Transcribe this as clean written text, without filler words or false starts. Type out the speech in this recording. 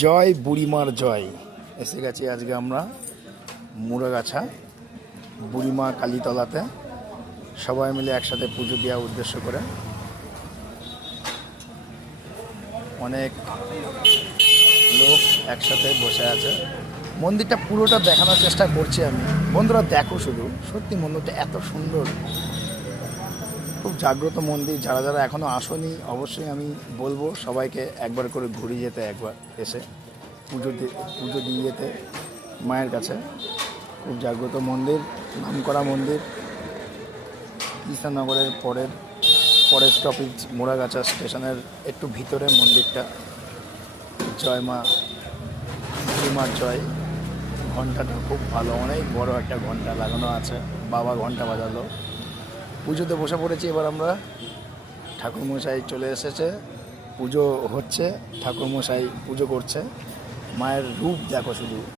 জয় বুড়িমার জয়। এসে গেছি আজকে আমরা মুড়াগাছা বুড়িমা কালীতলাতে, সবাই মিলে একসাথে পুজো দেওয়ার উদ্দেশ্য করে। অনেক লোক একসাথে বসে আছে। মন্দিরটা পুরোটা দেখানোর চেষ্টা করছি আমি। বন্ধুরা দেখো, শুধু সত্যি মন্দিরটা এত সুন্দর, খুব জাগ্রত মন্দির। যারা যারা এখনও আসেনি অবশ্যই আমি বলবো সবাইকে একবার করে ঘুরে যেতে, একবার এসে পুজো দিয়ে যেতে মায়ের কাছে। খুব জাগ্রত মন্দির, নামকরা মন্দির। কৃষ্ণনগরের পরের স্টপেজ মোড়াগাছা স্টেশনের একটু ভিতরে মন্দিরটা। জয় মা বুড়িমার জয়। ঘন্টাটা খুব ভালো, অনেক বড় একটা ঘন্টা লাগানো আছে। বাবা ঘন্টা বাজালো। পুজোতে বসে পড়েছি এবার আমরা। ঠাকুরমশাই চলে এসেছে, পুজো হচ্ছে, ঠাকুরমশাই পুজো করছে। মায়ের রূপ দেখো শুধু।